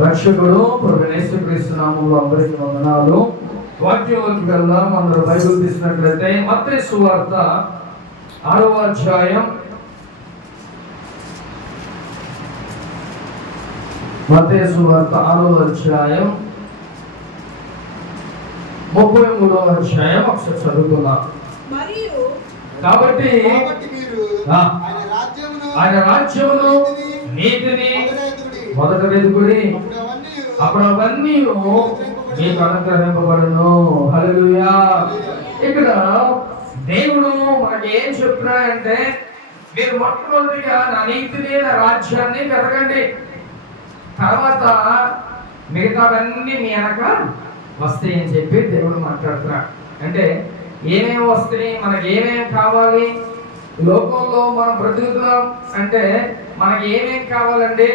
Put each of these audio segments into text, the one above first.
రక్షకుడు ప్రభు యేసుక్రీస్తు నామములో అందరికీ వందనాలు. వాక్యంలోకి వెళ్దాం. అందరూ బైబిల్ తీసినట్లయితే మత్తయి సువార్త 6వ అధ్యాయం, మత్తయి సువార్త 6వ అధ్యాయం 33వ అధ్యాయం ఒకసారి చదువుకుందాం. కాబట్టి ఆయన రాజ్యమును నీతిని మొదట వెతుకుడి, అప్పుడు అవన్నీ మీకు అనుగ్రహింపబడును. హల్లెలూయా. ఇక్కడ దేవుడు మనకి ఏం చెప్తున్నాడంటే, మీరు మొట్టమొదటిగా నా నీతిని నా రాజ్యాన్ని వెతకండి, తర్వాత మిగతావన్నీ మీ వెనక వస్తాయి అని చెప్పి దేవుడు మాట్లాడుతున్నాడు. అంటే ఏమేమి వస్తాయి, మనకి ఏమేమి కావాలి, లోకంలో మనం బ్రతుకుతున్నాం అంటే మనకి ఏమేం కావాలండి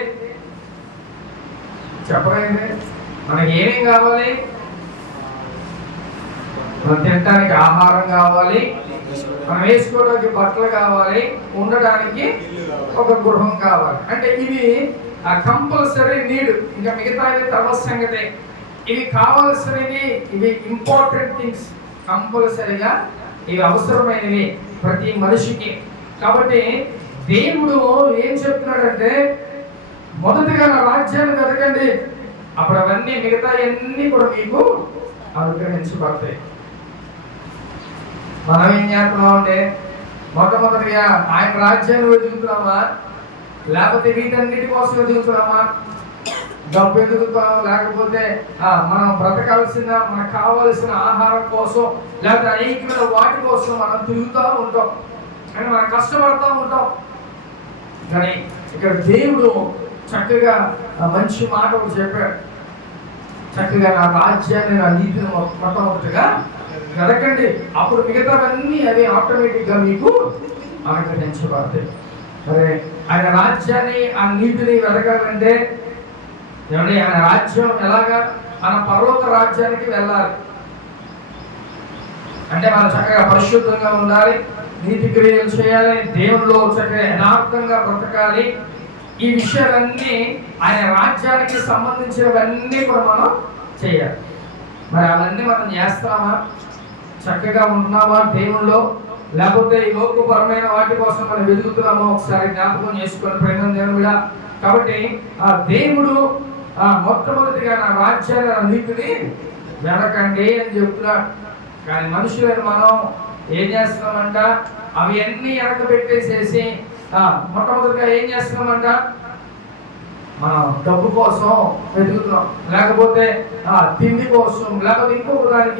చెప్పండి. మనకి ఏమేం కావాలి? మనం తినడానికి ఆహారం కావాలి, మనం వేసుకోవడానికి బట్టలు కావాలి, ఉండడానికి ఒక గృహం కావాలి. అంటే ఇవి కంపల్సరీ నీడ్. ఇంకా మిగతా తర్వాత సంగతి. ఇవి కావాల్సినవి, ఇవి ఇంపార్టెంట్ థింగ్స్, కంపల్సరీగా ఇవి అవసరమైనవి ప్రతి మనిషికి. కాబట్టి దేవుడు ఏం చెప్తున్నాడంటే, మొదటిగా నా రాజ్యాన్ని వెతకండి, అప్పుడు అవన్నీ మిగతా అన్నీ కూడా మీకు అనుగ్రహించబడతాయి. మనం ఏం చేస్తున్నాం అంటే, మొట్టమొదటిగా ఆయన రాజ్యాన్ని వెతుకుతున్నామా, లేకపోతే వీటన్నిటి కోసం వెతుకుతున్నామా? డబ్బు ఎదుగుతాం, లేకపోతే మనం బ్రతకాల్సిన, మనకు కావాల్సిన ఆహారం కోసం, లేకపోతే అనేకమైన వాటి కోసం మనం తిరుగుతూ ఉంటాం, కానీ మనం కష్టపడుతూ ఉంటాం. కానీ ఇక్కడ దేవుడు చక్కగా మంచి మాట ఒకటి చెప్పాడు. చక్కగా నా రాజ్యాన్ని, నా నీతిని మొట్టమొదటిగా వెతకండి, అప్పుడు మిగతావన్నీ అవి ఆటోమేటిక్గా మీకు అనుగ్రహించబడతాయి. సరే, ఆయన రాజ్యాన్ని, ఆ నీతిని వెతకాలంటే ఏమంటే ఆయన రాజ్యం ఎలాగా? మన పరలోక రాజ్యానికి వెళ్ళాలి అంటే మనం చక్కగా పరిశుద్ధంగా ఉండాలి, నీతి క్రియలు చేయాలి, దేవునిలో చక్కగా యథార్థంగా బ్రతకాలి. ఈ విషయాలన్నీ ఆయన రాజ్యానికి సంబంధించినవన్నీ కూడా మనం చేయాలి. మరి అవన్నీ మనం చేస్తామా? చక్కగా ఉంటున్నామా దేవునిలో? లేకపోతే ఈ లోకపరమైన వాటి కోసం మనం వెతుకుతున్నామా? ఒకసారి జ్ఞాపకం చేసుకొని ప్రయత్నం దేవుడా. కాబట్టి ఆ దేవుడు మొట్టమొదటిగా నా రాజ్యాన్ని, నా నీతిని వెనకండి అని చెప్తున్నాడు. కానీ మనుషులను మనం ఏం చేస్తున్నామంట? అవి అన్నీ వెనక పెట్టేసేసి మొట్టమొదటిగా ఏం చేస్తున్నామంట? మనం డబ్బు కోసం వెతుకుతున్నాం, లేకపోతే తిండి కోసం, లేకపోతే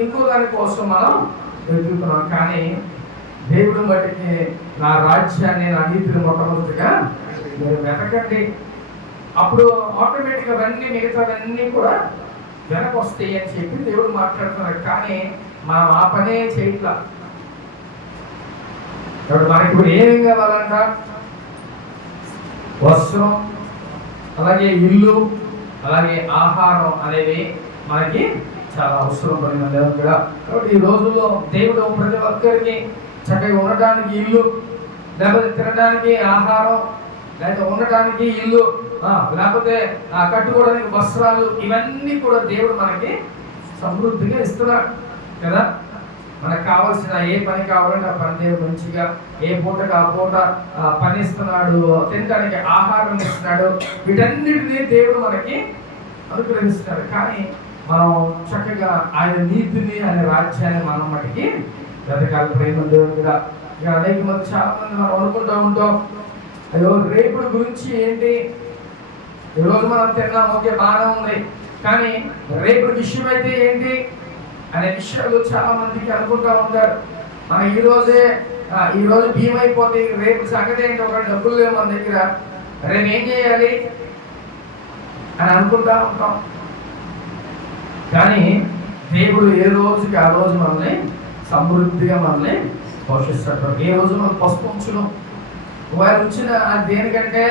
ఇంకో దాని కోసం మనం వెతుకుతున్నాం. కానీ దేవుడు బట్టికి నా రాజ్యాన్ని, నా నీతిని మొట్టమొదటిగా మీరు వెతకండి, అప్పుడు ఆటోమేటిక్గా అవన్నీ మిగతావన్నీ కూడా వెనక వస్తాయి అని చెప్పి దేవుడు మాట్లాడుతున్నాడు. కానీ మనం ఆ పనే చేయట్లా. మనకి ఇప్పుడు ఏమేం కావాలంట? వస్త్రం, అలాగే ఇల్లు, అలాగే ఆహారం అనేవి మనకి చాలా అవసరం పడిన దేవుడు కూడా. కాబట్టి ఈ రోజుల్లో దేవుడు ప్రతి ఒక్కరికి చక్కగా ఉండటానికి ఇల్లు, లేకపోతే తినడానికి ఆహారం, లేకపోతే ఉండటానికి ఇల్లు, లేకపోతే కట్టుకోవడానికి వస్త్రాలు, ఇవన్నీ కూడా దేవుడు మనకి సమృద్ధిగా ఇస్తున్నాడు కదా. మనకు కావాల్సిన ఏ పని కావాలంటే ఆ పని దేవుడు మంచిగా ఏ పూటకు ఆ పూట పని ఇస్తున్నాడు, తినడానికి ఆహారం ఇస్తున్నాడు. వీటన్నిటినీ దేవుడు మనకి అనుగ్రహిస్తున్నాడు. కానీ మనం చక్కగా ఆయన నీతిని, ఆయన రాజ్యాన్ని మనం మనకి వెతకాలి. ప్రేమ దేవుడు కూడా. ఇక అనేక మంది, చాలా మంది మనం అనుకుంటూ ఉంటాం, అయ్యో రేపుడు గురించి ఏంటి, ఈరోజు మనం తిన్నాం, ఓకే బాగానే ఉంది, కానీ రేపుడు విషయం అయితే ఏంటి అనే విషయాలు చాలా మందికి అనుకుంటూ ఉంటారు. మనం ఈరోజు బియ్యం అయిపోతే రేపు సంగతి ఏంటి, ఒక డబ్బులు లేవు మన దగ్గర, రేపు ఏం చేయాలి అని అనుకుంటా ఉంటాం. కానీ దేవుడు ఏ రోజుకి ఆ రోజు మనల్ని సమృద్ధిగా మనల్ని పోషిస్తాడు. ఏ రోజు మనం పసుపుంచును వారు ఉంచిన దేనికంటే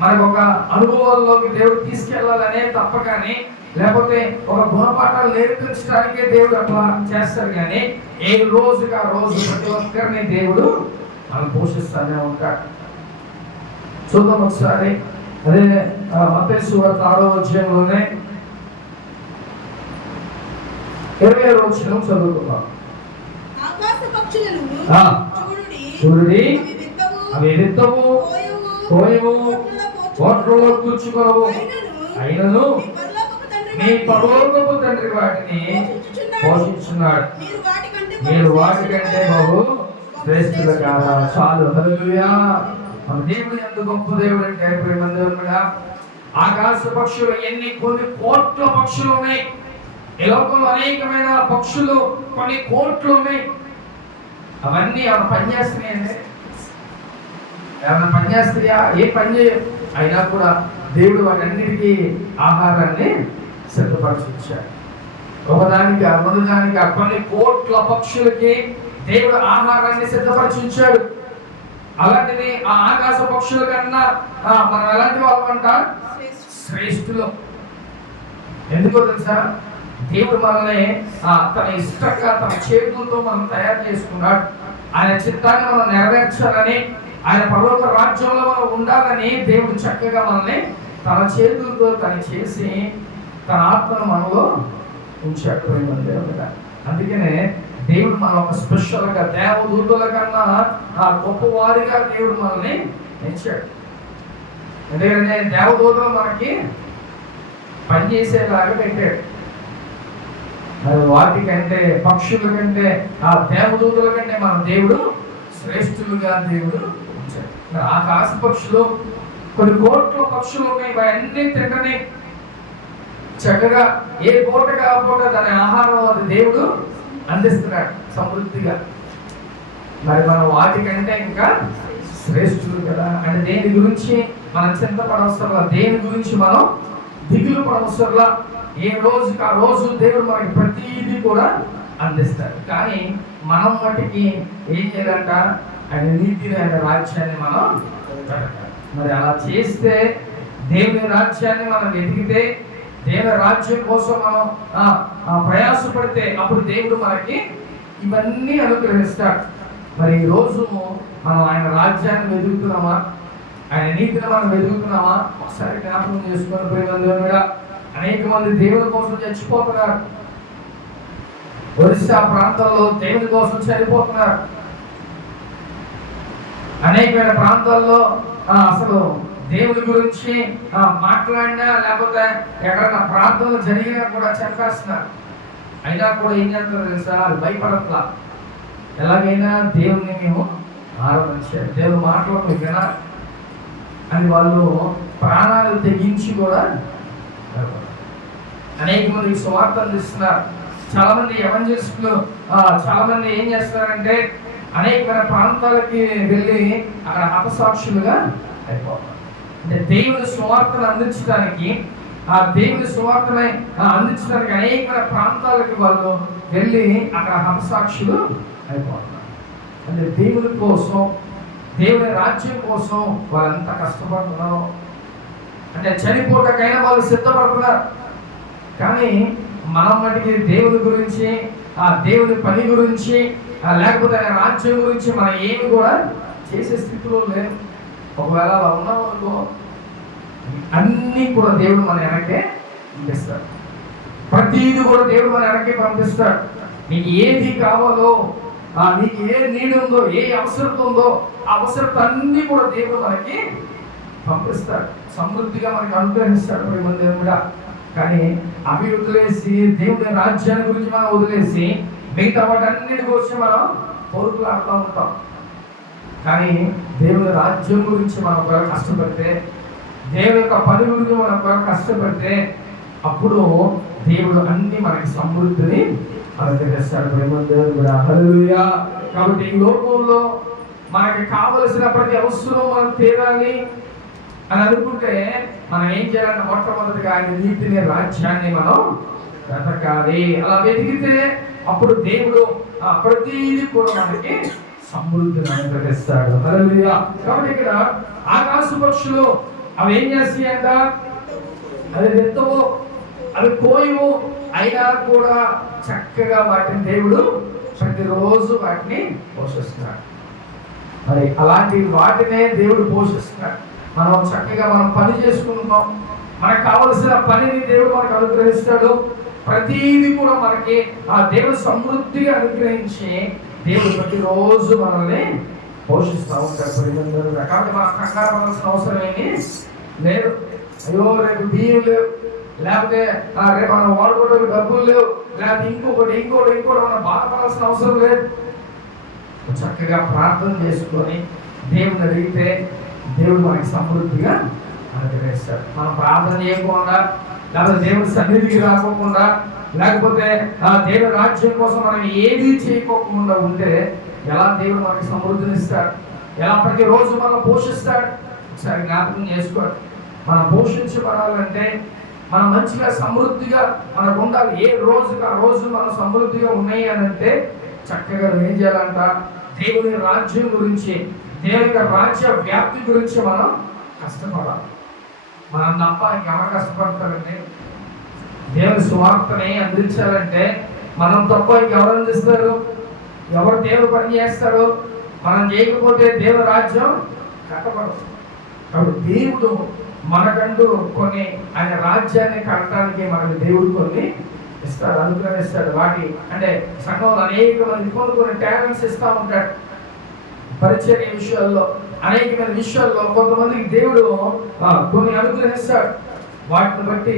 మనకు ఒక అనుభవాల్లోకి దేవుడు తీసుకెళ్లాలనే తప్ప, కానీ లేకపోతే ఒక గుణపాఠాలు నేర్పించడానికే దేవుడు అట్లా చేస్తాడు. కానీ ఏ రోజుకి ఆ రోజు ప్రతి ఒక్కరిని దేవుడు మనం పోషిస్తూనే ఉంటాడు. చూద్దాం ఒకసారి. అదే మత్తయి సువార్త 6వ అధ్యాయంలోనే 20వ వచనం చదువుకుందాం. చూడుడి, అవి విత్తవు, కోయవు, ఓట్లలో కూర్చుకోవు, అయినను మీ పరలోకపు తండ్రి వాటిని పోషించున్నాడు. మీరు వాటికంటే బహు శ్రేష్ఠులు కాదా? చాలు. హల్లెలూయా. మన దేవుడు ఎంత గొప్ప దేవుడు అంటే ప్రేమంగా, ఆకాశ పక్షులు కొన్ని కోట్ల పక్షులు ఉన్నాయి. ఈ లోకంలో అనేకమైన పక్షులు కొన్ని కోట్లు ఉన్నాయి. అవన్నీ ఏమైనా పనిచేస్తున్నాయండి? ఏమైనా పనిచేస్తాయా? ఏ పని చేయవు. అయినా కూడా దేవుడు వాటన్నిటికీ ఆహారాన్ని సిద్ధపరచుంచాడు. ఒకదానికి రెండుదానికి కొన్ని కోట్ల పక్షులకి దేవుడు ఆహారాన్ని సిద్ధపరచుంచాడు. అలాంటిది ఆ ఆకాశ పక్షుల కన్నా మనం ఎలాంటి వాళ్ళమంట? శ్రేష్ఠులు. ఎందుకో తెలుసా? దేవుడు మనల్ని తన ఇష్టంగా తన చేతులతో మనం తయారు చేసుకున్నాడు. ఆయన చిత్తాన్ని మనం నెరవేర్చాలని, ఆయన పరలోక రాజ్యంలో మనం ఉండాలని దేవుడు చక్కగా మనల్ని తన చేతులతో తను చేసి తన ఆత్మను మనలో ఉంచాడు. అందుకనే దేవుడు మనం ఒక స్పెషల్గా దేవదూతల కన్నా గొప్పవారిగా దేవుడు మనల్ని ఎంచాడు. ఎందుకంటే దేవదూతలు మనకి పనిచేసేలాగా పెట్టాడు. వాటికంటే పక్షుల కంటే ఆ దేవదూతల కంటే మన దేవుడు శ్రేష్ఠులుగా దేవుడు ఉంచాడు. ఆకాశ పక్షులు కొన్ని కోట్ల పక్షులు ఉన్నాయి. అవన్నీ తింటనే చక్కగా ఏ పూట కాకపోతే దాని ఆహారం అది దేవుడు అందిస్తున్నాడు సమృద్ధిగా. మరి మనం వాటికంటే ఇంకా శ్రేష్ఠులు కదా. అంటే దేని గురించి మనం చింతపడవసరంలా, దేని గురించి మనం దిగులు పడవసరంలా. ఏ రోజుకి ఆ రోజు దేవుడు మనకి ప్రతిదీ కూడా అందిస్తాడు. కానీ మనం మట్టికి ఏం చేయాలంట? ఆయన నీతిని, ఆయన రాజ్యాన్ని మనం మరి అలా చేస్తే, దేవుని రాజ్యాన్ని మనం వెతికితే, దేవుని రాజ్యం కోసం మనం ప్రయాసపడితే అప్పుడు దేవుడు మనకి ఇవన్నీ అనుగ్రహిస్తాడు. మరి ఈ రోజు మనం ఆయన రాజ్యాన్ని వెతుకుతున్నామా? ఆయన నీతిని మనం వెతుకుతున్నామా? ఒకసారి జ్ఞాపకం చేసుకొని ప్రేమ, అనేక మంది దేవుని కోసం చచ్చిపోతున్నారు. ఒరిస్సా ప్రాంతాల్లో దేవుని కోసం చనిపోతున్నారు. అనేకమైన ప్రాంతాల్లో అసలు దేవుని గురించి మాట్లాడినా లేకపోతే ఎక్కడైనా ప్రార్థనలు జరిగినా కూడా చంపేస్తున్నారు. అయినా కూడా ఏం చేస్తారు తెలుసా? అది భయపడట్లా. ఎలాగైనా దేవుని మేము ఆరాధించాలి, దేవుని మాటలు వినా అని వాళ్ళు ప్రాణాలు తెగించి కూడా అనేక మందికి సువార్త అందిస్తున్నారు. చాలా మంది ఎవంజలిస్టులు చాలా మంది ఏం చేస్తారంటే అనేకమైన ప్రాంతాలకి వెళ్ళి అక్కడ హతసాక్షులుగా అయిపోతారు. అంటే దేవుని సువార్తను అందించడానికి, ఆ దేవుని సువార్తని అందించడానికి అనేకమైన ప్రాంతాలకి వాళ్ళు వెళ్ళి అక్కడ హతసాక్షులు అయిపోతున్నారు. అంటే దేవుని కోసం, దేవుని రాజ్యం కోసం వాళ్ళంతా కష్టపడుతున్నారు. అంటే చనిపోటకైనా వాళ్ళు సిద్ధపడుతున్నారు. కానీ మనం మటుకి దేవుని గురించి, ఆ దేవుని పని గురించి, లేకపోతే ఆయన రాజ్యం గురించి మనం ఏమి కూడా చేసే స్థితిలో లేదు. ఒకవేళ అలా ఉన్నాం అనుకో, అన్నీ కూడా దేవుడు మన వెనకే పంపిస్తాడు. ప్రతిదీ కూడా దేవుడు మన వెనకే పంపిస్తాడు. నీకు ఏది కావాలో, నీకు ఏ నీడు ఉందో, ఏ అవసరం ఉందో, ఆ అవసరం అన్నీ కూడా దేవుడు మనకి పంపిస్తాడు. సమృద్ధిగా మనకి అనుగ్రహిస్తాడు దేవుడా. కానీ అవి వదిలేసి దేవుడి రాజ్యాన్ని గురించి మనం వదిలేసి మిగతా వాటన్నిటి గురించి మనం పోరుకులాడుతూ ఉంటాం. కానీ దేవుని రాజ్యం గురించి మనం ఒకవేళ కష్టపడితే, దేవుని యొక్క పని గురించి మనం ఒకవేళ కష్టపడితే, అప్పుడు దేవుడు అన్ని మనకి సమృద్ధిని అనుగ్రహిస్తాడు. దేవుడు హల్లెలూయా. కాబట్టి ఈ లోకంలో మనకి కావలసిన ప్రతి అవసరం మనం తీరాలి అని అనుకుంటే మనం ఏం చేయాలంటే మొట్టమొదటిగా ఆయన నీతిని, రాజ్యాన్ని మనం వెతకాలి. అలా వెతికితే అప్పుడు దేవుడు ప్రతిదీ కూడా మనకి సమృద్ధిని అనుగ్రహిస్తాడు. హల్లెలూయా. కాబట్టి ఇక్కడ ఆకాశ పక్షులు అవి ఏం చేస్తాయంట? అవి విత్తవు, అవి కోయవు, అయినా కూడా చక్కగా వాటిని దేవుడు ప్రతిరోజు వాటిని పోషిస్తున్నాడు. మరి అలాంటి వాటినే దేవుడు పోషిస్తున్నాడు. మనం చక్కగా మనం పని చేసుకుంటాం. మనకు కావలసిన పనిని దేవుడు మనకు అనుగ్రహిస్తాడు. ప్రతిదీ కూడా మనకి ఆ దేవుడు సమృద్ధిగా అనుగ్రహించి దేవుడు ప్రతిరోజు మనల్ని పోషిస్తూ ఉంటాడు. కాబట్టి మనం కంగారు పడాల్సిన అవసరం ఏమి లేదు. అయ్యో రేపు బియ్యం లేవు, లేకపోతే రేపు మనం వాడుకోవడానికి డబ్బులు లేవు, లేకపోతే ఇంకోటి మనం బాధపడాల్సిన అవసరం లేదు. చక్కగా ప్రార్థన చేసుకొని దేవుని అడిగితే దేవుడు మనకి సమృద్ధిగా అనుగ్రహిస్తాడు. మనం ప్రార్థన చేయకుండా, లేకపోతే దేవుడి సన్నిధికి రాకోకుండా, లేకపోతే దేవుడి రాజ్యం కోసం మనం ఏమీ చేయకోకుండా ఉంటే ఎలా దేవుడు మనకి సమృద్ధిని ఇస్తాడు? ఎలా ప్రతిరోజు మనం పోషిస్తాడు? ఒకసారి జ్ఞాపకం చేసుకోండి. మనం పోషించబడాలంటే మనం మంచిగా సమృద్ధిగా మనకు ఉండాలి. ఏ రోజుకి ఆ రోజు మనం సమృద్ధిగా ఉన్నాయి అని అంటే చక్కగా ఏం చేయాలంట? దేవుని రాజ్యం గురించి, దేవుని రాజ్య వ్యాప్తి గురించి మనం కష్టపడాలి. మనం తప్ప ఇంకెవరు కష్టపడతారండి? దేవుని సువార్తని అందించాలంటే మనం తప్ప ఇంకెవరు అందిస్తారు? ఎవరు దేవుడు పని చేస్తారు? మనం చేయకపోతే దేవుని రాజ్యం కట్టబడదు. కాబట్టి దేవుడు మనకంటూ కొన్ని ఆయన రాజ్యాన్ని కట్టడానికి మనకు దేవుడు కొన్ని ఇస్తాడు, అనుగ్రహిస్తాడు. వాటి అంటే సంఘంలో అనేక మంది కొన్ని టాలెంట్స్ ఇస్తూ ఉంటాడు. పరిచర్య విషయాల్లో, అనేకమైన విషయాల్లో కొంతమందికి దేవుడు కొన్ని అనుగ్రహిస్తాడు. వాటిని బట్టి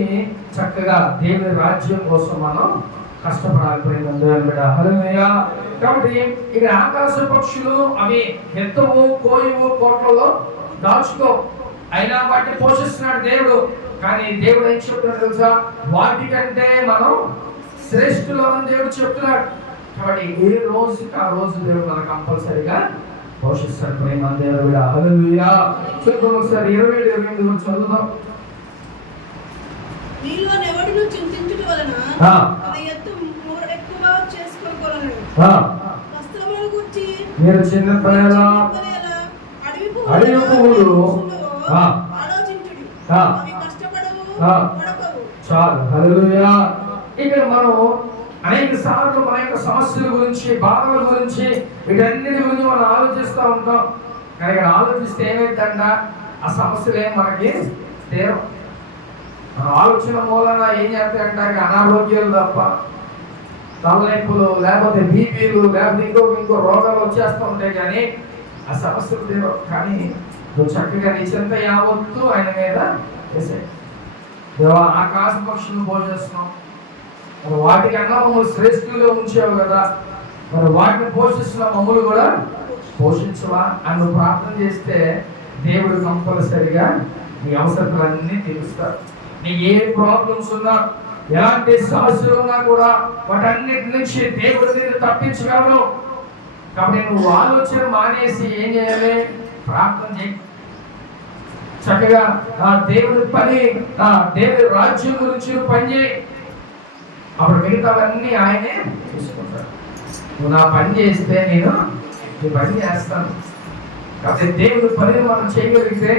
చక్కగా దేవుని రాజ్యం కోసం మనం కష్టపడాలి. కాబట్టి ఇక్కడ ఆకాశ పక్షులు అవి ఎత్తవు, కోయవు, కోట్లలో దాచుకో, అయినా వాటిని పోషిస్తున్నాడు దేవుడు. కానీ దేవుడు ఏం చెప్తున్నాడు తెలుసా? వాటికంటే మనం శ్రేష్ఠులు అని దేవుడు చెప్తున్నాడు. కాబట్టి ఏ రోజుకి ఆ రోజు దేవుడు మనకు కంపల్సరిగా పోషిస్తాడు. ప్రేమ దేవుడా, హల్లెలూయా. చూద్దాం ఒకసారి 27-28 చదువుదాం. చింతించుట వలన అది ఎక్కువ చేసుకోగలను. వస్త్రములను గురించి మీరు చిన్న పిల్లల అడవి పువ్వులు ఆలోచించుడి, అవి కష్టపడవు, పడకవు. చాలు, హల్లెలూయా. ఇక్కడ మనం అనేక సార్లు మన యొక్క సమస్యల గురించి, బాధల గురించి, వీటన్నిటి గురించి మనం ఆలోచిస్తూ ఉంటాం. కానీ ఇక్కడ ఆలోచిస్తే ఏమైందంట? ఆ సమస్యలు ఏం మనకి తీరం. మన ఆలోచన మూలన ఏం చేస్తాయంటే అనారోగ్యాలు తప్ప, తలనొప్పులు, లేకపోతే బీపీలు, లేకపోతే ఇంకో రోగాలు వచ్చేస్తూ ఉంటాయి. కానీ ఆ సమస్యలు తీరం. కానీ నువ్వు చక్కగా నీ చింత యావత్తు ఆయన మీద వేసాయి. దేవా, ఆకాశ పక్షులను పోషిస్తున్నావు, మరి వాటికన్నా మమ్మల్ని శ్రేష్ఠులుగా ఉంచావు కదా, మరి వాటిని పోషిస్తున్న మమ్మల్ని కూడా పోషించవా అని నువ్వు ప్రార్థన చేస్తే దేవుడు కంపల్సరిగా నీ అవసరాలన్నీ తీరుస్తాడు. నీ ఏ ప్రాబ్లమ్స్ ఉన్నా, ఎలాంటి సమస్యలు ఉన్నా కూడా వాటన్నిటి నుంచి దేవుడు నిన్ను తప్పించగలడు. కాబట్టి నువ్వు ఆలోచన మానేసి ఏం చేయాలి? ప్రార్థన చేయి. చక్కగా దేవుడి పని, దేవుడి రాజ్యం గురించి నువ్వు పని చేయి. అప్పుడు మిగతావన్నీ ఆయనే చూసుకుంటాడు. నువ్వు నా పని చేస్తే నేను నీ పని చేస్తాను. కాబట్టి దేవుడి పనిని మనం చేయగలిగితే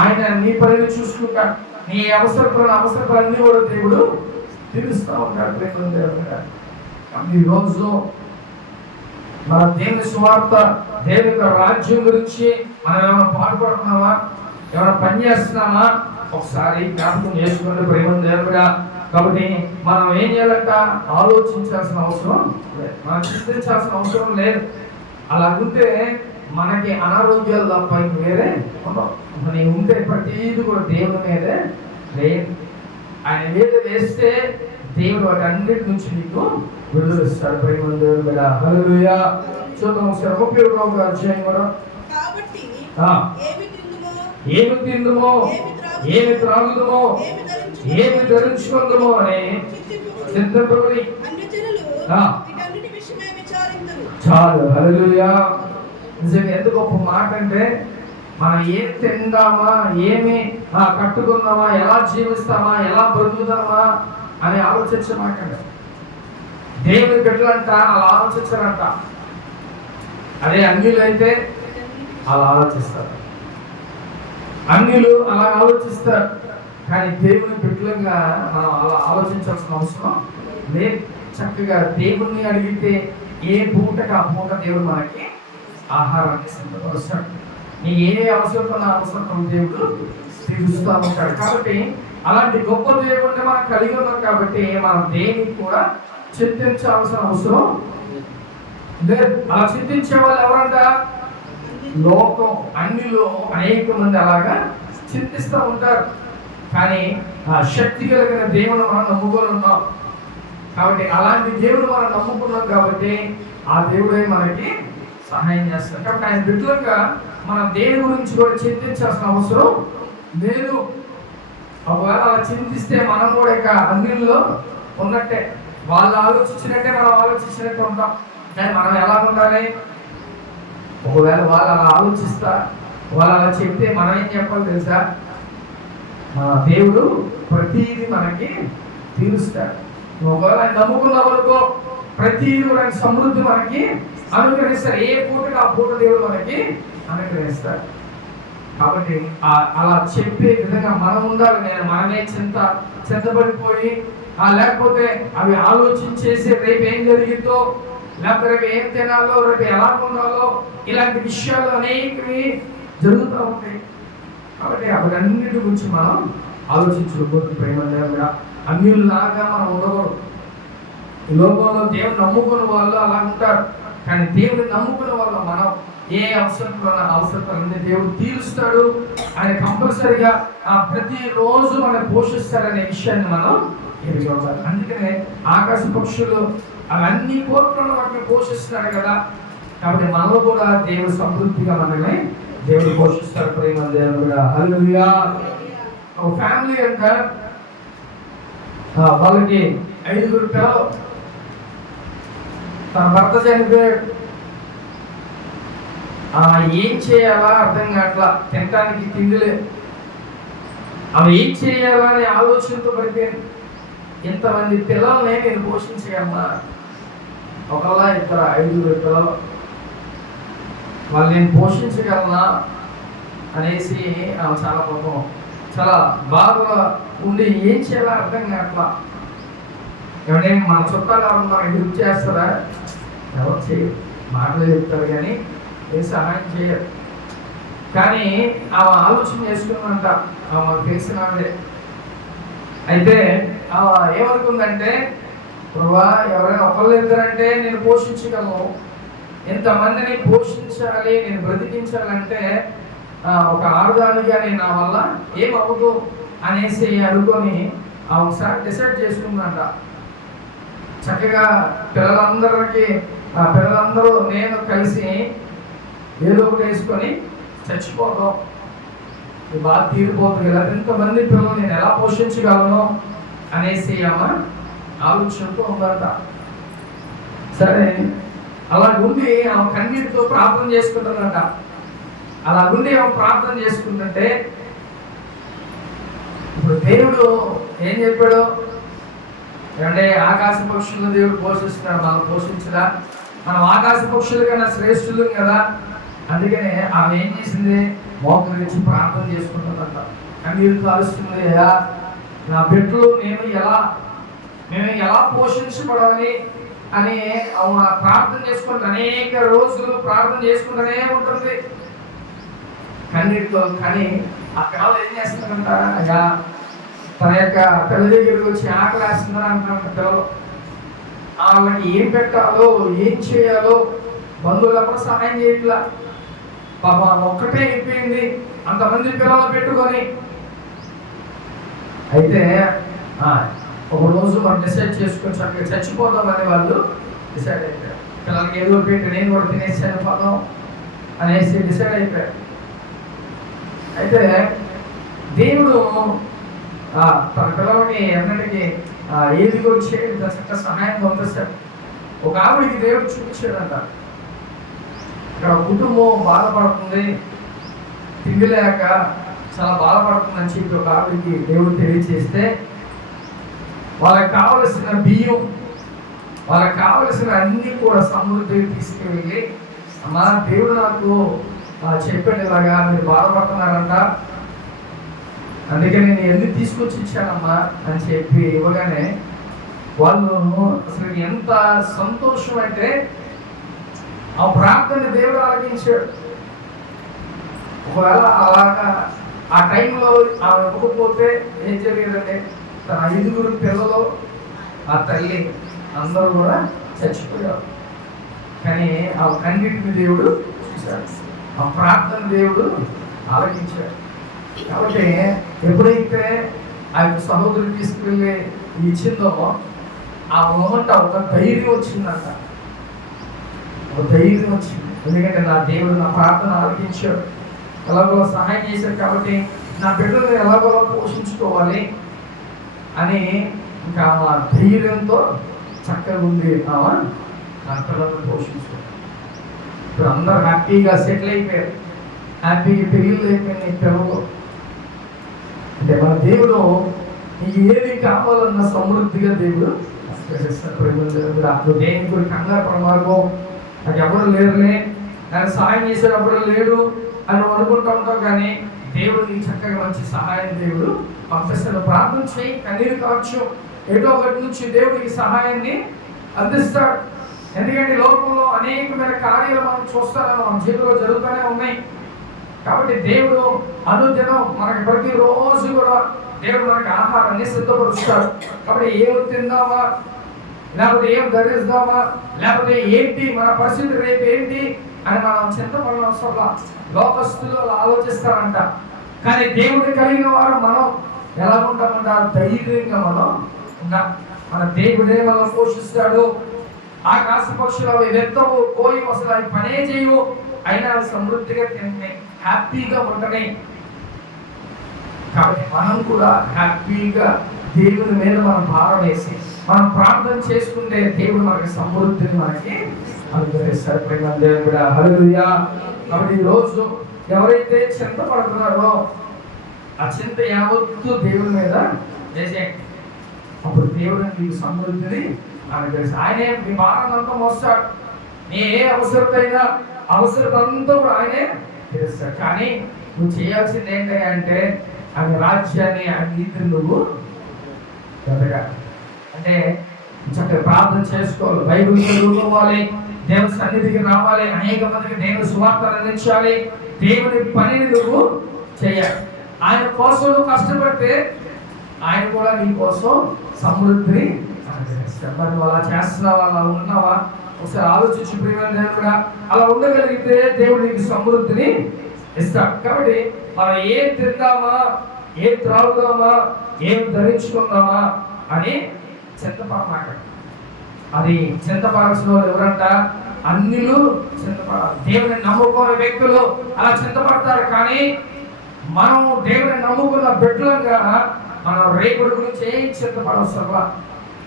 ఆయన నీ పనిని చూసుకుంటాడు. నీ అవసరపలన్నీ కూడా దేవుడు తీరుస్తూ ఉంటాడు. దేవుడు ఈరోజు మన దేవుని సువార్త, దేవుని రాజ్యం గురించి మనం ఏమైనా పాటుపడుతున్నామా, ఏమైనా పని చేస్తున్నామా? ఒకసారి జ్ఞాపకం చేసుకుంటే ప్రేమ దేవుడా. కాబట్టి మనం ఏం చేయాలంట? ఆలోచించాల్సిన అవసరం లేదు, మనం చింతించాల్సిన అవసరం లేదు. అలా ఉంటే మనకి అనారోగ్యాలు తప్ప ఇంక వేరే ఉండవు. మనం ఉంటే ప్రతిదీ కూడా దేవుని మీదే లేదు. ఆయన మీద వేస్తే దేవుడు వాటి అన్నిటి నుంచి నీకు విడుదలిస్తాడు. ప్రేమ దేవుడా, హల్లెలూయా. చూద్దాం ఒకసారి 31వ అధ్యాయం కూడా. ఏమి తిందుమో, ఏమి త్రాగుదుమో, ఏమి ధరించుకుందుమో అని సిద్ధపడి చాలు, హల్లెలూయా. నిజంగా ఎంత గొప్ప మాట అంటే, మనం ఏం తిందామా, ఏమి కట్టుకుందామా, ఎలా జీవిస్తామా, ఎలా బ్రతుకుదామా అని ఆలోచించమాకండి. దేవుని బిడ్డలంట అలా ఆలోచించారంట. అదే అన్యులు అయితే అలా ఆలోచిస్తారు, అన్యులు అలా ఆలోచిస్తారు. కానీ దేవుని బిడ్డలుగా మనం అలా ఆలోచించాల్సిన అవసరం లేదు. చక్కగా దేవుణ్ణి అడిగితే ఏ పూటకి ఆ పూట దేవుడు మనకి ఆహారాన్ని సిద్ధపరుస్తాడు. నీ ఏ అవసరం దేవుడు తీరుస్తూ ఉంటాడు. కాబట్టి అలాంటి గొప్ప దేవుడిని మనం కలిగి ఉన్నాం కాబట్టి మనం దేనికి కూడా చింతించాల్సిన అవసరం లేదు. అలా చింతించే వాళ్ళు ఎవరంట? లోకం అన్నిలో అనేక మంది అలాగా చింతిస్తూ ఉంటారు. కానీ ఆ శక్తి కలిగిన దేవుడు మనం నమ్ముకొని ఉన్నాం కాబట్టి, అలాంటి దేవుడు మనం నమ్ముకున్నాం కాబట్టి ఆ దేవుడే మనకి సహాయం చేస్తాడు. కాబట్టి ఆయన బిడ్డలుగా మనం దేని గురించి కూడా చింతించాల్సిన అవసరం లేదు. ఒకవేళ అలా చింతిస్తే మనం కూడా ఇక అన్నిల్లో ఉన్నట్టే, వాళ్ళు ఆలోచించినట్టే మనం ఆలోచించినట్టే ఉంటాం. కానీ మనం ఎలా ఉండాలి? ఒకవేళ వాళ్ళు అలా ఆలోచిస్తా, వాళ్ళు అలా చెప్తే మనం ఏం చెప్పాలి తెలుసా? దేవుడు ప్రతిదీ మనకి తీరుస్తాడు. ఒకవేళ ఆయన నమ్ముకున్న వరకు ప్రతిదీ కూడా సమృద్ధి మనకి అనుగ్రహిస్తాడు. ఏ పూటకి ఆ పూట దేవుడు మనకి అనుగ్రహిస్తాడు. కాబట్టి అలా చెప్పే విధంగా మనం ఉండాలి. నేను మనమే చింతపడిపోయి లేకపోతే అవి ఆలోచించేసి రేపు ఏం జరిగిందో, లేకపోతే రేపు ఏం తినాలో, రేపు ఎలా ఉండాలో, ఇలాంటి విషయాలు అనేకవి జరుగుతూ ఉంటాయి. కాబట్టి అవన్నిటి గురించి మనం ఆలోచించకూడదు. ప్రేమగా అన్యుల్లాగా మనం ఉండకూడదు. ఈ లోకంలో దేవుని నమ్ముకున్న వాళ్ళు అలా ఉంటారు. కానీ దేవుని నమ్ముకున్న వాళ్ళు మనం ఏ అవసరాలన్నీ దేవుడు తీరుస్తాడు. ఆయన కంపల్సరిగా ప్రతిరోజు మనం పోషిస్తాడనే విషయాన్ని మనం ఎరిగి ఉండాలి. అందుకనే ఆకాశ పక్షులు అవన్నీ కోరుకున్న వాటిని పోషిస్తున్నాడు కదా. కాబట్టి మనలో కూడా దేవుడు సమృద్ధిగా మనల్ని దేవుడు పోషిస్తాడు. ప్రేమ దేవుడుగా హల్లెలూయా. ఒక ఫ్యామిలీ అంట, వాళ్ళకి 5 పిల్లలు. తన భర్త చనిపోయాడు. ఏం చేయాలా అర్థం కావట్లా, తినటానికి తిండిలే. ఆమె ఏం చేయాలా అనే ఆలోచనతో పడిపోయింది. ఇంతమంది పిల్లల్ని నేను పోషించగలనా? ఒకళ్ళ 2 5 పిల్లలు, వాళ్ళు నేను పోషించగలనా అనేసి ఆమె చాలా పాపం చాలా బాధగా ఉండి ఏం చేయాలో అర్థం కావట్లా. ఏమంటే మన చుట్టాలు మనకి హెల్ప్ చేస్తారా? ఎవరు చేయరు, మాటలు చెప్తారు కానీ ఏ సహాయం చేయరు. కానీ ఆమె ఆలోచన చేసుకున్నంట, ఆమె తెలిసినదే. అయితే ఏమనుకుందంటే, ప్రభా ఎవరైనా ఒకళ్ళు ఇద్దరంటే నేను పోషించగలను, ఎంతమందిని పోషించాలి, నేను బ్రతికించాలంటే ఒక ఆరుదానిగా నేను నా వల్ల ఏమవ్వదు అనేసి అనుకొని ఒకసారి డిసైడ్ చేసుకుందంట. చక్కగా పిల్లలందరూ నేను కలిసి ఏదో ఒకటి వేసుకొని చచ్చిపోతాం, ఈ బాధ తీరిపోతుంది కదా, ఇంతమంది పిల్లలు నేను ఎలా పోషించగలను అనేసి ఆమె ఆలోచనతో ఉందంట. సరే అలాగుండి ఆమె కన్నీటితో ప్రార్థన చేసుకుంటుందంట. అలాగుండి ఆమె ప్రార్థన చేసుకుంటుంటే ఇప్పుడు దేవుడు ఏం చెప్పాడు? అంటే ఆకాశ పక్షులను దేవుడు పోషిస్తున్నాడు, మనం పోషించదా? మనం ఆకాశ పక్షుల కన్నా శ్రేష్ఠులు కదా. అందుకనే ఆమె ఏం చేసింది? మోకరించి ప్రార్థన చేసుకుంటుందంట. కన్నీరు కాలుస్తుంది, నా బిడ్డలు మేము ఎలా పోషించబడాలి అని ఆమె ప్రార్థన చేసుకుంటూ అనేక రోజులు ప్రార్థన చేసుకుంటూనే ఉంటుంది కన్నీటితో. కానీ ఆ పిల్లలు ఏం చేస్తుందంట? తన యొక్క పిల్ల దగ్గరికి వచ్చి ఆకలి వేస్తుందని అంటున్నారంట పిల్లలు. వాళ్ళకి ఏం పెట్టాలో ఏం చేయాలో బంధువులు ఎప్పుడు సహాయం చేయట్లా. పాప ఒక్కటే అయిపోయింది అంతమంది పిల్లలు పెట్టుకొని. అయితే ఒక రోజు మనం డిసైడ్ చేసుకొని చక్కగా చచ్చిపోతామని వాళ్ళు డిసైడ్ అయిపోయారు. పిల్లలకి ఏదో పెట్టి నేను కూడా తినేసాను పదం అనేసి డిసైడ్ అయిపోయారు. అయితే దేవుడు తన పిల్లలకి ఎన్నటికీ ఏది వచ్చే చక్కగా సహాయం పంపిస్తాడు. ఒక ఆవిడికి దేవుడు చూపించాడంట. ఇక్కడ కుటుంబం బాధపడుతుంది, తిండి లేక చాలా బాధపడుతుందని చెప్పి ఒక ఆవిడికి దేవుడు తెలియచేస్తే, వాళ్ళకి కావలసిన బియ్యం, వాళ్ళకి కావలసిన అన్ని కూడా సమృద్ధికి తీసుకువెళ్ళి, అమ్మా దేవుడు నాకు చెప్పాడు ఇలాగా మీరు బాధపడుతున్నారంట, అందుకే నేను ఎన్ని తీసుకొచ్చి ఇచ్చానమ్మా అని చెప్పి ఇవ్వగానే వాళ్ళు అసలు ఎంత సంతోషం అంటే ఆ ప్రార్థన దేవుడు ఆలకించాడు. ఒకవేళ అలాగా ఆ టైంలో ఆమె ఇవ్వకపోతే ఏం జరిగేదంటే తన 5 పిల్లలు ఆ తల్లి అందరూ కూడా చచ్చిపోయారు. కానీ ఆ కన్నిటిని దేవుడు చూశాడు, ఆ ప్రార్థన దేవుడు ఆలకించాడు. కాబట్టి ఎప్పుడైతే ఆ యొక్క సహోదరుని తీసుకువెళ్ళి ఇచ్చిందో ఆ మొమెంట్ ఒక ధైర్యం వచ్చిందంట, ఒక ధైర్యం వచ్చింది. ఎందుకంటే నా దేవుడు నా ప్రార్థన ఆలకించాడు, ఎలాగో సహాయం చేశాడు, కాబట్టి నా బిడ్డను ఎలాగో పోషించుకోవాలి అని ఇంకా ఆ ధైర్యంతో చక్కగా ఉంది ఆమె నా పిల్లలను పోషించుకోవాలి. ఇప్పుడు అందరూ హ్యాపీగా సెటిల్ అయిపోయారు, హ్యాపీగా పెళ్ళిళ్ళు అయిపోయినాయి పిల్లలు. అంటే మన దేవుడు నీకు ఏది కావాలన్న సమృద్ధిగా దేవుడు దేని కూడా కంగారు పడమార్గో నాకు ఎవరు లేరులే, నాకు సహాయం చేసేది ఎవరు లేడు అని నువ్వు అనుకుంటూ ఉంటావు. కానీ దేవుడు నీకు చక్కగా మంచి సహాయం దేవుడు పంపిస్తాడు. ప్రార్థన చేయి, కన్నీరు కావచ్చు, ఏదో ఒకటి నుంచి దేవుడికి సహాయాన్ని అందిస్తాడు. ఎందుకంటే లోకంలో అనేకమైన కార్యాలు మనం చూస్తారని మన జీవితంలో జరుగుతూనే ఉన్నాయి. కాబట్టి దేవుడు అనుదినం మనకి ప్రతిరోజు కూడా దేవుడు మనకి ఆహారాన్ని సిద్ధపరుస్తాడు. కాబట్టి ఏం తిందామా, లేకపోతే ఏం ధరిస్తామా, లేకపోతే ఏంటి మన పరిస్థితి రేపు ఏంటి అని మనం చింతపడిన అవసరం. లోకస్తులు అలా ఆలోచిస్తారంట, కానీ దేవుడిని కలిగిన వారు మనం ఎలా ఉంటామంట, ధైర్యంగా మనం ఉన్నాం. మన దేవుడే మనం పోషిస్తాడు. ఆకాశ పక్షులు అవి వెత్తవు, కోయి అసలు అవి పనే చేయవు, అయినా అవి సమృద్ధిగా తింటున్నాయి, హ్యాపీగా ఉంటున్నాయి. కాబట్టి మనం కూడా హ్యాపీగా దేవుని మీద మనం భారం వేసి మనం ప్రార్థన చేసుకుంటే దేవుడు మనకి సమృద్ధిని మనకి అనుగ్రహిస్తాడు. ప్రేమ దేవుని కూడా హల్లెలూయా. కాబట్టి ఈ రోజు ఎవరైతే చింత పడుతున్నారో ఆ చింత యావత్తు దేవుని మీద వేసేయండి. అప్పుడు దేవుడు నీకు సమృద్ధిని అనుగ్రహిస్తాడు. ఆయనే మీ భారం అంతా మోస్తాడు. నీ ఏ అవసరతైనా అవసరం అంతా కూడా ఆయనే చేస్తాడు. కానీ నువ్వు చేయాల్సింది ఏంటంటే ఆయన రాజ్యాన్ని, ఆయన నీతిని నువ్వు వెతకాలి. అంటే చక్కగా ప్రార్థన చేసుకోవాలి, బైబిల్ చదువుకోవాలి, దేవుని సన్నిధికి రావాలి, అనేక మందికి దేవుని సువార్తను అందించాలి, దేవుని పనిని నువ్వు చేయాలి. ఆయన కోసం నువ్వు కష్టపడితే ఆయన కూడా నీ కోసం సమృద్ధిని అనుగ్రహిస్తాడు. మరి నువ్వు అలా చేస్తున్నావా, అలా ఉన్నావా ఒకసారి ఆలోచించి ప్రియమైన దేవుడా, అలా ఉండగలిగితే దేవుడు నీకు సమృద్ధిని ఇస్తాడు. కాబట్టి మనం ఏం తిందామా, ఏం త్రాగుదామా, ఏం ధరించుకుందామా అని చింతపడమాట. అది చింతపడాల్సిన వాళ్ళు ఎవరంట, అన్నిలు చింతపడాలి. దేవుని నమ్ముకునే వ్యక్తులు అలా చింతపడతారు. కానీ మనం దేవుని నమ్ముకున్న బిడ్డలంగా మనం రేపటి గురించి ఏం చింతపడవసరం.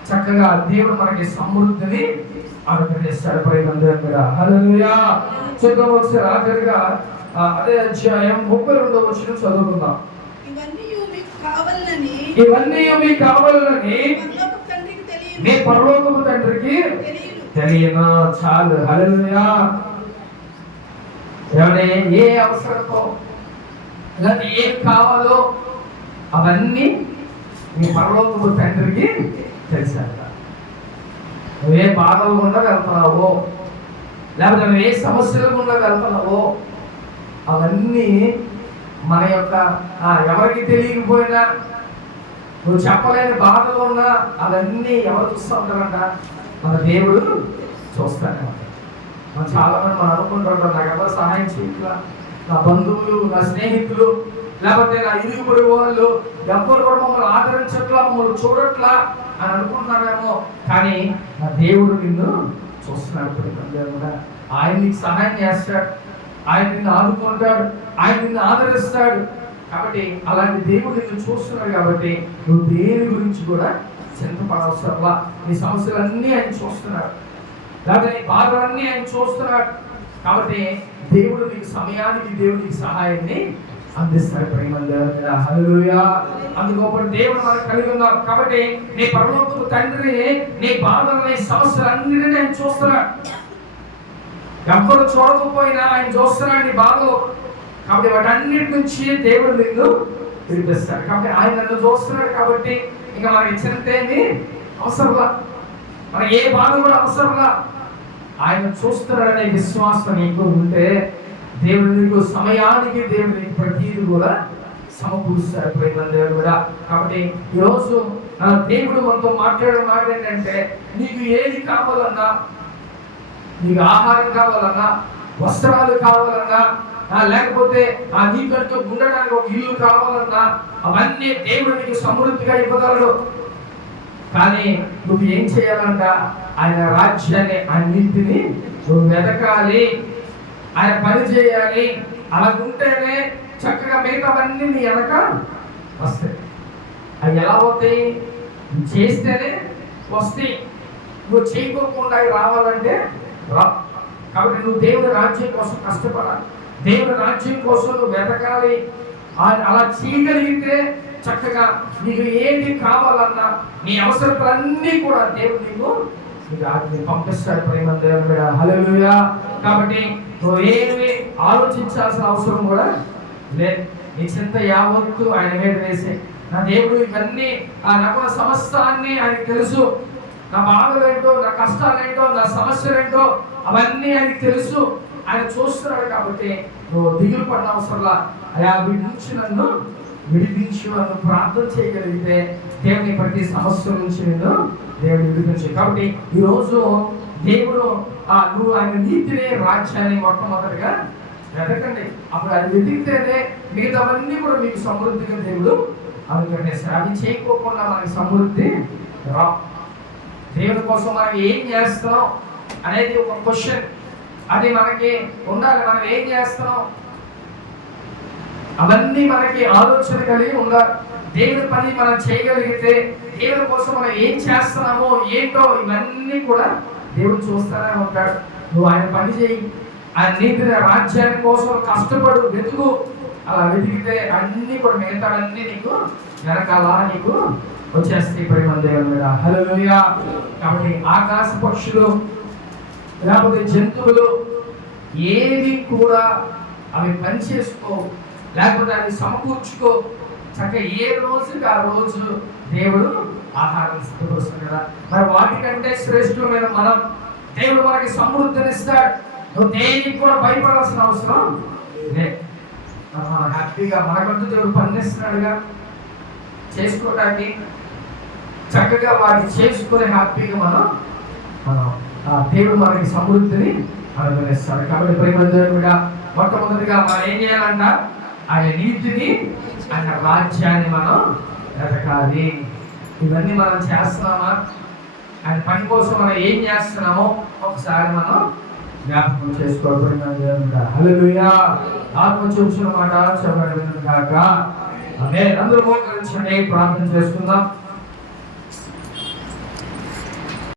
చక్కగా దేవుడు మనకి సమృద్ధిని అనుగ్రహిస్తాడు. హల్లెలూయా. చూద్దాం ఒకసారి ఆఖరిగా అదే అధ్యాయం 32వ వచనం చదువుకుందాం. ఇవన్నీ మీకు కావాలని మీ పరలోకపు తండ్రికి తెలియను. చాలు. హల్లెలూయా. ఏమని ఏ అవసరంతో లేదా ఏం కావాలో అవన్నీ మీ పరలోకపు తండ్రికి తెలిసాక నువ్వే బాధలు గుండా వెళ్తున్నావో, లేకపోతే నువ్వు ఏ సమస్యలు గుండా వెళ్తున్నావో అవన్నీ మన యొక్క ఎవరికి తెలియకపోయినా, నువ్వు చెప్పలేని బాధలు ఉన్నా అవన్నీ ఎవరు చూస్తూ ఉంటారంట, మన దేవుడు చూస్తాడు. మనం చాలా మంది మనం అనుకుంటుంటాం, నాకు ఎవరు సహాయం చేయట్లా, నా బంధువులు, నా స్నేహితులు, లేకపోతే నా ఇరుగు పొరుగు వాళ్ళు ఎవరు కూడా మమ్మల్ని ఆదరించట్లా, మమ్మల్ని చూడట్లా అని అనుకుంటున్నామేమో. కానీ నా దేవుడు నిన్ను చూస్తున్నాడు. ఆయన నీకు సహాయం చేస్తాడు, ఆయన నిన్ను ఆదుకుంటాడు, ఆయన నిన్ను ఆదరిస్తాడు. కాబట్టి అలాంటి దేవుడు నిన్ను చూస్తున్నాడు. కాబట్టి నువ్వు దేని గురించి కూడా చింతపడవసరంలా. నీ సమస్యలన్నీ ఆయన చూస్తున్నాడు, లేకపోతే నీ బాధలన్నీ ఆయన చూస్తున్నాడు. కాబట్టి దేవుడు నీకు సమయానికి దేవుడికి సహాయాన్ని అందిస్తాడు. హల్లెలూయా. అందుకోసం దేవుడు మనకు కలిగి ఉన్నారు. కాబట్టి నీ పరలోకపు తండ్రి నీ బాధలని, సమస్యలన్నిటినీ ఆయన చూస్తున్నాడు. ఎవ్వరు చూడకపోయినా ఆయన చూస్తున్నాడు నీ బాధలు. కాబట్టి వాటన్నిటి నుంచి దేవుడు నిన్ను విడిపిస్తాడు. కాబట్టి ఆయన నన్ను చూస్తున్నాడు. కాబట్టి ఇక మనకి చింతేమి అవసరంలా, మనకి ఏ బాధ కూడా అవసరంలా. ఆయన చూస్తున్నాడనే విశ్వాసం నీకు ఉంటే దేవుడు నీకు సమయానికి దేవుడు నీకు ప్రతిదీ కూడా సమకూరుస్తాడు ప్రేమ దేవుడు కూడా. కాబట్టి ఈరోజు దేవుడు మనతో మాట్లాడే మాట ఏంటంటే, నీకు ఏది కావాలన్నా, నీకు ఆహారం కావాలన్నా, వస్త్రాలు కావాలన్నా, లేకపోతే నీకంటూ ఉండడానికి ఒక ఇల్లు కావాలన్నా, అవన్నీ దేవుడు నీకు సమృద్ధిగా ఇవ్వగలడు. కానీ నువ్వు ఏం చేయాలంట? ఆయన రాజ్యాన్ని, ఆయన నీతిని నువ్వు వెతకాలి, ఆయన పని చేయాలి. అలా ఉంటేనే చక్కగా మిగతావన్నీ నీ వెనక వస్తాయి. అవి ఎలా అవుతాయి? చేస్తేనే వస్తాయి. నువ్వు చేయకోకుండా రావాలంటే రా. కాబట్టి నువ్వు దేవుని రాజ్యం కోసం కష్టపడాలి, దేవుని రాజ్యం కోసం నువ్వు వెతకాలి. అలా చేయగలిగితే చక్కగా నీకు ఏది కావాలన్నా, నీ అవసరాలన్నీ కూడా దేవుడు నీకు పంపిస్తాడు ప్రేమ దేవుడు. హల్లెలూయా. కాబట్టి నువ్వు ఏమి ఆలోచించాల్సిన అవసరం కూడా లేదు. నీ చింత యావత్తు ఆయన మీద వేసే, నా దేవుడు ఇవన్నీ నాకున్న సమస్తాన్ని ఆయనకు తెలుసు. నా బాధలేంటో, నా కష్టాలేంటో, నా సమస్యలేంటో అవన్నీ ఆయనకు తెలుసు. ఆయన చూస్తున్నాడు. కాబట్టి నువ్వు దిగులు పడిన అవసరంలా, అయా వీటి నుంచి నన్ను విడిపించు అని ప్రార్థన చేయగలిగితే దేవుని ప్రతి సమస్య నుంచి నేను దేవుడు విడిపించు. కాబట్టి ఈరోజు దేవుడు నువ్వు ఆయన నీతిని, రాజ్యాన్ని మొట్టమొదటిగా వెతకండి. అప్పుడు అది వెతికితేనే మిగతావన్నీ కూడా మీకు సమృద్ధిగా దేవుడు అనుగ్రహిస్తాడు. అది చేయకోకుండా మనకి సమృద్ధి రా. దేవుడి కోసం మనం ఏం చేస్తున్నాం అనేది ఒక క్వశ్చన్, అది మనకి ఉండాలి. మనం ఏం చేస్తున్నాం అవన్నీ మనకి ఆలోచన కలిగి ఉండాలి. దేవుడి పని మనం చేయగలిగితే, దేవుడి కోసం మనం ఏం చేస్తున్నామో ఏంటో ఇవన్నీ కూడా దేవుడు చూస్తూనే ఉంటాడు. నువ్వు ఆయన పని చేయి, ఆయన నీతి రాజ్యాన్ని కోసం కష్టపడు, వెతుకు. అలా వెతికితే అన్ని కూడా మిగతావన్నీ నీకు వెనకాల నీకు వచ్చేస్తాయి ప్రేమ దేవుడు. హల్లెలూయా. కాబట్టి ఆకాశ పక్షులు లేకపోతే జంతువులు ఏది కూడా అవి పని చేసుకో, లేకపోతే అవి సమకూర్చుకో. చక్కగా ఏ రోజుకి ఆ రోజు దేవుడు ఆహారం సిద్ధపరుస్తుంది కదా. మరి వాటికంటే శ్రేష్ఠమైన మనం, దేవుడు మనకి సమృద్ధినిస్తాడు. నువ్వు దేనికి కూడా భయపడాల్సిన అవసరం లేదు. హ్యాపీగా మనకంటూ దేవుడు పనిస్తున్నాడుగా చేసుకోవడానికి. చక్కగా వాటిని చేసుకుని హ్యాపీగా మనం దేవుడు మనకి సమృద్ధిని అనుగ్రహిస్తాడు. కాబట్టి ప్రేమ దేవుడా, మొట్టమొదటిగా మనం ఏం చేయాలంట? ఆయన నీతిని, ఆయన రాజ్యాన్ని మనం వెతకాలి. ఇవన్నీ మనం చేస్తున్నామా? ఆయన పని కోసం మనం ఏం చేస్తున్నామో ఒకసారి మనం జ్ఞాపకం చేసుకోవాలి. హల్లెలూయా. ఆత్మ చూసిన మాట చెప్పడం కాక అందరూ మోకరించండి, ప్రార్థన చేసుకుందాం.